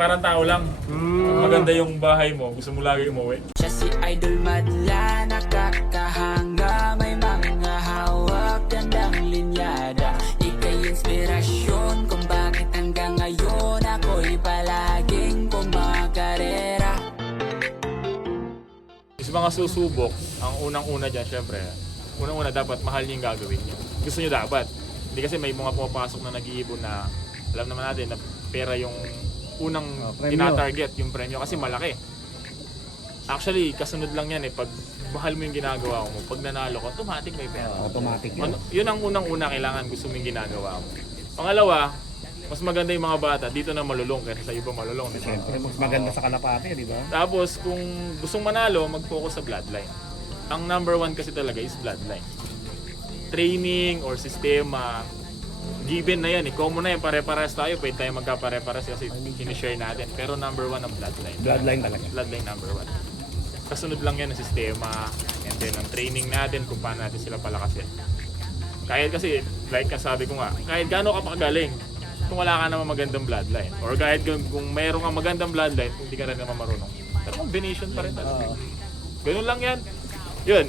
parang tao lang. Maganda yung bahay mo, gusto mo lagi umuwi. Siya si Idol Madla, nakakahanga, may mga hawak, gandang linyada. Ika'y inspirasyon kung bakit hanggang ngayon ako'y palaging kumakarera. Sa mga susubok, ang unang-una dyan, syempre, unang-una dapat mahal niyo yung gagawin niyo. Gusto niyo dapat. Hindi kasi may mga pumapasok na nag-iibon na alam naman natin na pera yung unang tina-target, yung premyo kasi malaki. Actually, kasunod lang yan pag mahal mo yung ginagawa mo, pag nanalo ka, automatic may pera. Automatic yun. Yun ang unang-una kailangan gusto mo yung ginagawa mo. Pangalawa, mas maganda yung mga bata, dito na malulong kaysa sa iba malulong. Diba? Siyempre, mas maganda sa kalapate, di ba? Tapos, kung gustong manalo, mag-focus sa bloodline. Ang number one kasi talaga is bloodline. Training or sistema, given na yan common na yan, pare-pares tayo, pwede tayo magka-pare-pares kasi sinishare natin. Pero number one ang bloodline. Bloodline talaga. Bloodline number one. Kasunod lang yan ang sistema, and then ang training natin kung paano natin sila palakasin. Kahit kasi, like sabi ko nga, kahit gaano ka pakagaling, kung wala ka naman magandang bloodline, or kahit kung mayroon kang magandang bloodline, hindi ka rin naman marunong. Pero combination pa rin talaga. Ganun lang yan. Yun,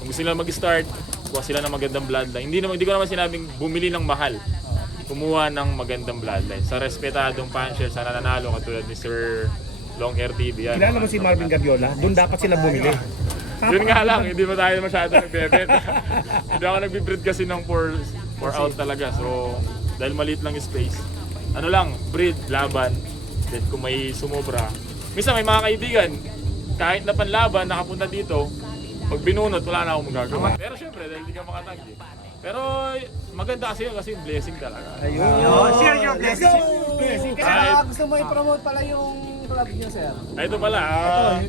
kung gusto nila mag-start, kuha sila ng magandang bloodline. Hindi ko naman sinabing bumili ng mahal. Kumuha ng magandang bloodline. Sa respetadong puncher, sa nananalo katulad ni Sir Long Hair TV. Yan, Kilala mo si Marvin Gaviola? Doon dapat sila bumili. Yun nga lang, hindi pa tayo masyado nagbebet. Hindi ako nagbibreed kasi ng for out talaga. So, dahil maliit lang yung space. Ano lang, breed, laban. Then kung may sumobra. Minsan may mga kaibigan, kahit na panlaban, nakapunta dito, pag binunot, wala na akong magagawa. Pero syempre, dahil hindi ka makatanggi. Pero maganda kasi yun kasi blessing talaga. Ayun. Share your blessings. Blessing. Kaya gusto mo i-promote pala yung club niyo, sir. Ay, ito pala.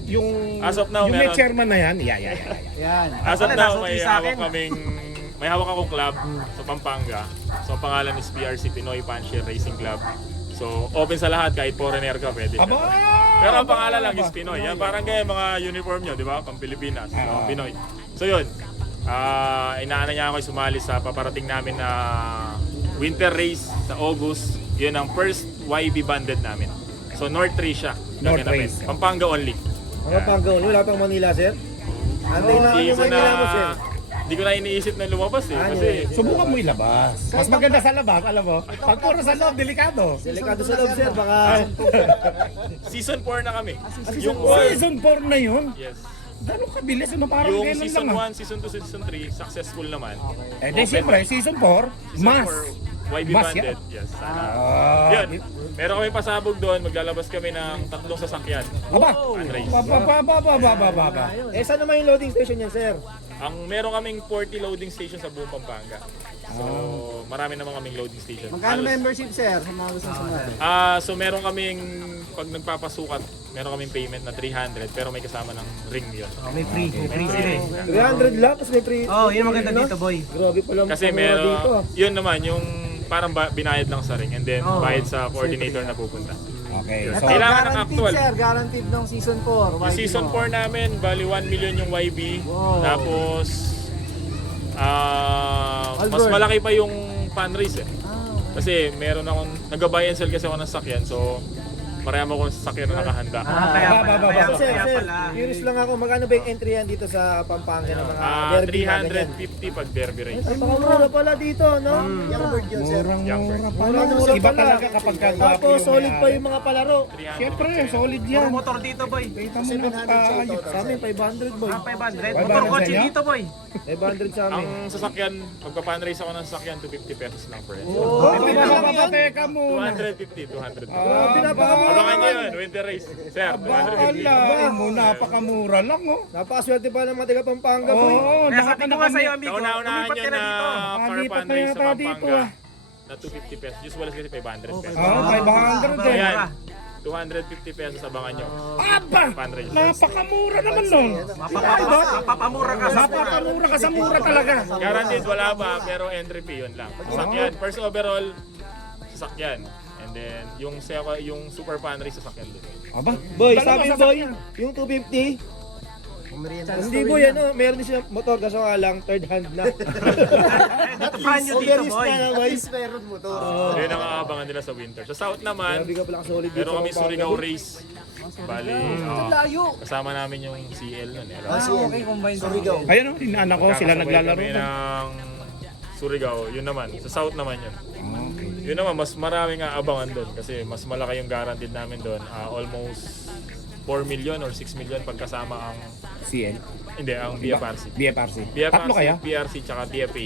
Yung, As of now, yung may meron- chairman na yan, Yan. As of Wala, now, nasuti may sa akin. hawak akong club sa Pampanga. So, ang pangalan is PRC, Pinoy Puncher Racing Club. So, open sa lahat, kahit foreigner ka, pwede siya. Aba! Pero ang pangalan lang is Pinoy. Yan, parang gaya mga uniform nyo, di ba? Pang Pilipinas, so, Pinoy. So, yun. Inaana niya ako sumali sa paparating namin na winter race sa August. Yun ang first YB banded namin. So, North Race siya. North gaganapin. Race. Pampanga only. Ang Panggaon, wala pang Manila, sir? Antay na Hindi yung ko Manila mo, sir. Hindi ko na iniisip na lumabas Kasi Subukan mo ilabas. Mas maganda sa labas, alam mo. Pag puro sa loob, delikado. Delikado sa loob, sir. Baka... season 4 na kami. Yung season 4 na yun, Yes. gano'ng kabilis na parang Yung kailan season lang. 1, season 2, season 3, successful naman. Eh, di siyempre, season 4, Season mas. 4, YB Mas Banded. yan. Yes, sana. Ah, Yun. Meron kami pasabog doon, maglalabas kami ng 3 sasakyan. Aba, Unrace. ba. Eh, saan naman yung loading station niyan, sir? Ang meron kaming 40 loading station sa buong Pampanga. So, marami naman kaming loading station. Magkano Halos- membership, sir? Sa mga gusto sumali. So meron kaming, pag nagpapasukat, meron kaming payment na 300 pero may kasama ng ring yun. May free sila eh. 300 lang, tapos may free. Oh, yun ang maganda dito, boy. Grabe pala Kasi mura meron, dito. yun naman, yung parang binayad lang sa ring and then Oo. bayad sa coordinator na pupunta. Okay, Ito, so, Kailangan ng guaranteed, actual. sir. Guaranteed ng season 4. Yung season 4 namin, bali 1 million yung YB. Wow. Tapos, mas Albert. malaki pa yung fundraise Kasi meron akong, nag-buy and sell kasi ako ng sakyan. So, marami akong sakyan na nakahanda. Kaya pala. Sir, Kaya sir, pala. curious lang ako, magkano ba yung entry yan dito sa Pampanga ng mga derby na ganyan? 350 pag derby race. Ay, baka mura pala dito, no? Yung bird yun, sir. murang-mura pa. Mura Iba pala. talaga kapag kagwapo Tapos, yung solid pa may-ari. yung mga palaro. 300. Siyempre, solid Puro yan. motor dito, boy. Kita mo na kaayos. Sa amin, 500, boy. 500. 500 Motor kotse sa inyo? dito, boy. 500 sa amin. Ang sasakyan, magpa-fundraise ako ng sasakyan, 250 pesos lang per head. Teka muna. 250, 200. Grabe, napakamura. Abangan nyo yun, winter race. Sir, 250. Alain mo, napakamura lang oh. Napakaswerte pa ng mga taga Pampanga, boy. Oo, Kaya sabi ko nga sa'yo, amigo, Kauna-unahan lumipat nyo ka na na dito. car Nakalipat na fundraise sa yata dito, Pampanga ah. na 250 pesos. Usual kasi 500 pesos. Oo, 500 eh. Ayan, 250 pesos abangan nyo. Aba! Fundraise. Napakamura naman nun. Mapapamura ka sa Napakamura ka sa mura talaga. Guaranteed wala pa, pero entry fee yun lang. Sasakyan, first overall, sasakyan. And then, yung super fundraise sasakyan din. Aba, Boy, dalawa sabi mo, sasakyan. boy, yung 250, Hindi boy, ano, meron din siya motor kaso nga lang third hand na. Natupahan nyo dito, boy. meron motor. Yun ang aabangan nila sa winter. Sa south naman, Grabe ka pala ka-solid dito. meron kami sa Pampanga. Surigao Race. Bali, kasama namin yung CL nun. Okay, combine Surigao. Ayun o, inaanak ko, sila Kakasabay naglalaro. kami ng Surigao, yun naman. Sa south naman yun. Yun naman, mas marami nga abangan doon kasi mas malaki yung guaranteed namin doon. Almost 4 million or 6 million pagkasama ang, CL, hindi, ang BFRC. BFRC. BFRC, Tatlo kaya? BRC, tsaka BFA.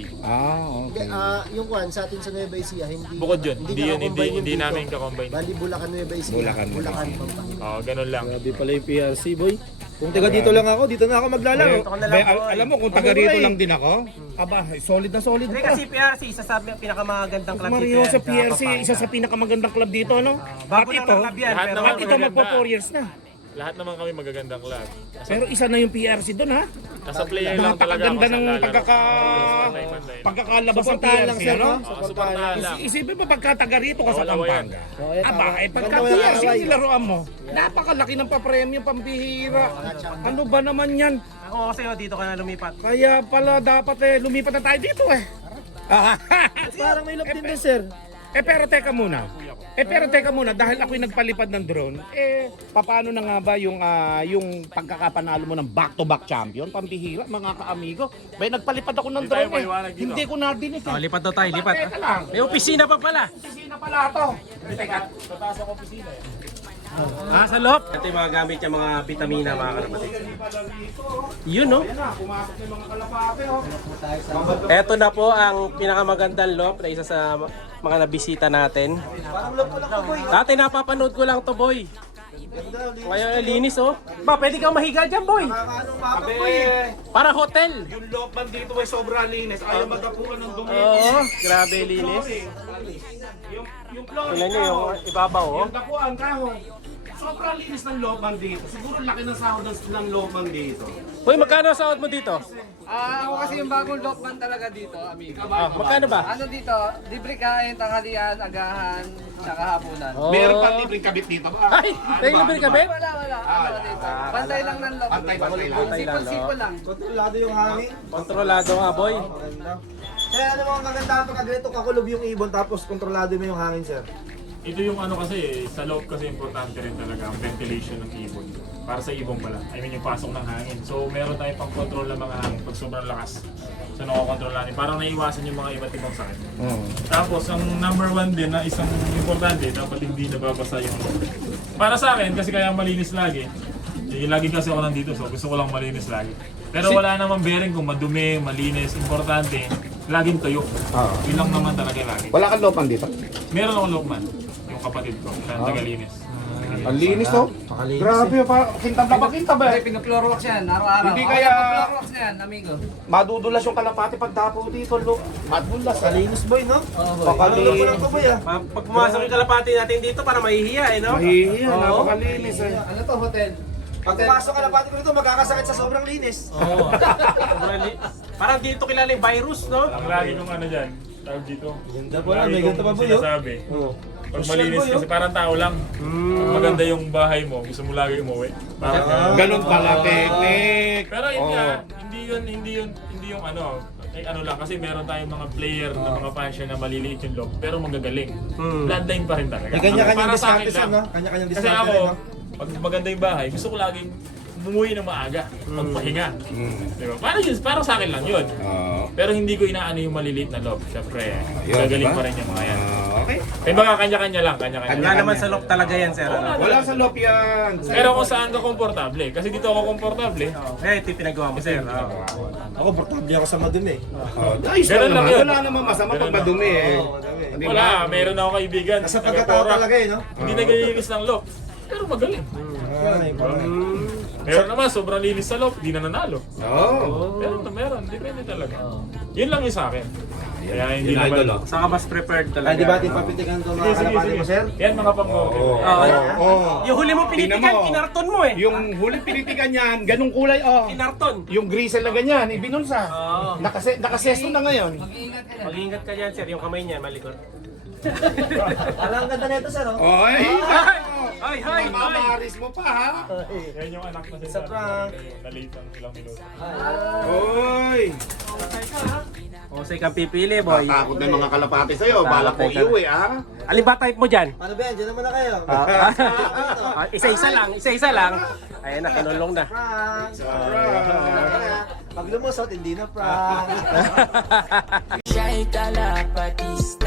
Okay. Yung kwan sa atin sa Nueva Ecija, hindi Bukod yun, hindi yun, nakakombine yung hindi dito. namin kakombine. Bali Bulacan, Nueva Ecija. Bulacan, Pampanga. Oo, ganun lang. Grabe pala yung PRC boy. Kung taga dito lang ako, dito na ako maglalaro. Ito ka na Bay, lang, boy. alam mo, kung taga rito lang din ako, aba, solid na solid Hindi ka. kasi PRC, isa sa pinakamagandang club dito. Mario yan, sa PRC, Pampanga. isa sa pinakamagandang club dito, no? Bago At lang ito, ng club yan, lahat pero naman at ito magpo magaganda. 4 years na. Lahat naman kami magagandang club. Pero isa na yung PRC doon, ha? Nasa player lang talaga ako Napakaganda sa ng lalaro. pagkakalabas ng Supportahan lang PRC, sir, ano? no? Oo, supportahan lang. Isipin mo pagka taga rito ka sa Wala ba yan? Pampanga. Aba, eh pagka Maganda walang PRC away. yung nilaruan mo, napakalaki ng papremyo, pambihira. Ano ba naman yan? Ako kasi dito ka na lumipat. Kaya pala dapat lumipat na tayo dito eh. Parang may love din din sir. Pero teka muna. Dahil ako'y nagpalipad ng drone, paano na nga ba yung pagkakapanalo mo ng back-to-back champion, pambihira, mga kaamigo? Bay, nagpalipad ako ng Hindi tayo drone maliwanag dito. Hindi ko nadinig Oh, lipat daw tayo, lipat. Teka lang. May opisina pa pala. Opisina pala ito. Teka. Sa loob. Ito yung mga gamit yung mga vitamina, mga kalapatid. Yun, no? Ayan na, pumasok na yung mga kalapate, oh. Ito na po ang pinakamagandang loft na isa sa mga nabisita natin. Dati napapanood ko lang to, boy. Ngayon linis, oh. Ba, pwede kang mahiga dyan, boy. Para hotel. Yung looban dito ay sobrang linis. Ayaw magapuan ng dumi. Oo, grabe linis. Yung floor, Tingnan nyo yung ibabaw, oh. yung dapuan, kahoy. Sobrang linis ng looban dito. Siguro laki ng sahod ng looban dito. Uy, magkano ang sahod mo dito? Ako kasi yung bagong lockman talaga dito, amigo. Magkano ba? Ano dito, libre kain, tanghalian, agahan, tsaka hapunan. Oh. Meron pang libreng kabit dito. Ay, tayo libre ka, Ben? Wala. Ano dito? Pantay lang ng lock. Pantay lang. Sipol-sipol lang. Kontrolado yung hangin. Kontrolado nga, boy. Kaya ano mo ang kagandahan pagka ganito kakulob yung ibon tapos kontrolado mo yung hangin sir. Ito yung ano kasi, sa loob kasi importante rin talaga ang ventilation ng ibon. Para sa ibon pala. I mean yung pasok ng hangin. So meron tayong pang control ng mga hangin pag sobrang lakas. So nakokontrol natin. Parang naiwasan yung mga iba't ibang sakit. Tapos ang number one din na isang importante, dapat hindi nababasa yung loob. Para sa akin, kasi kaya malinis lagi. Lagi kasi ako nandito, so gusto ko lang malinis lagi. Pero wala namang bearing kung madumi, malinis, importante, laging tuyo. Yun lang naman talaga lagi. Wala kang looban dito? Meron akong Lokman, yung kapatid ko, siya ang tagalinis. Ang linis to. Grabe pa. Kintab na ba? Kintab Hindi, pinag-floorwax yan, araw-araw. Hindi Ako kaya- yan, pag-floorwax na yan, amigo. Madudulas yung kalapati pag dapo dito. Madulas. Kalinis boy no? Pakalinis. Ano lang pa boy ah? Pag pumasok yung kalapati natin dito, para mahihiya, eh, no? Mahihiya. Oo. Napakalinis eh. Ano to, hotel? Pag pumasok ka na pati ko nito magkakasakit sa sobrang linis. Oo. Parang dito kilala yung virus, no? Ang lagi kong ano dyan, tawag dito. Ganda pala, Lagi may kong ganda pa, boy, oh. sinasabi. Pag malinis kasi parang tao lang. Pag maganda yung bahay mo, gusto mo lagi umuwi. Parang Ganun pala, technique. Pero yun nga, hindi yung ano, ano lang kasi meron tayong mga player na mga fans na maliliit yung look pero magagaling. Bloodline pa rin talaga. May kanya-kanyang Para sa akin diskarte lang. sir, no? Kanya-kanyang Kasi diskarte ako, rin, no? pag maganda yung bahay, gusto ko laging umuwi ng maaga, magpahinga. Diba? Para sa akin lang yun. Pero hindi ko inaano yung maliliit na look. Siyempre, gagaling pa rin yung mga yan. Okay. May mga kanya-kanya lang, kanya-kanya Wala lang. naman sa lock talaga yan, sir. Ano? Wala sa loob yan. Pero kung saan ka komportable, kasi dito ako komportable. Eh, ito yung pinagawa mo, sir. Ako portable ako sa madumi. Ayos Ganun lang lang naman. yun. Wala namang masama Ganun pag lang. madumi eh. Di ba? Wala, meron ako kaibigan. Nasa pagkatao taga-Porac. talaga eh no? Hindi naglilinis ng look. Pero magaling. Ay, Meron naman, sobrang linis sa look, di na nanalo. Oo. Meron, depende talaga. Yun lang yung sa akin. Kaya hindi Yun, idol, naman. oh. Saka mas prepared talaga. Ay di ba tipapitigan ko mga kalapati mo sir? Yan mga pang-order. Yung huli mo pinitikan, Tingnan mo. kinarton mo, eh. Yung huli pinitikan yan, ganung kulay oh. Kinarton. Yung grisel na ganyan, ibinulsa. Oo. Nakasesto na ngayon. Mag-iingat ka na. Mag-ingat ka dyan, sir. Yung kamay niya, malikot. Parang ang ganda nito sir oh. Oy! Ay, ay, ay! Paris mo pa, ha? Yan yung anak na Sa prank. Na-late ng ilang minuto. Oy! Jose kang pipili, boy. Takot na yung mga kalapati sa'yo. Balak ko Takot. iuwi, ha? Alin ba type mo dyan? Ano ba yan? Diyan naman na kayo. Isa-isa lang. Ayan na, kinulong na. Prank! Pag lumusot, hindi na prank. Siya'y kalapatista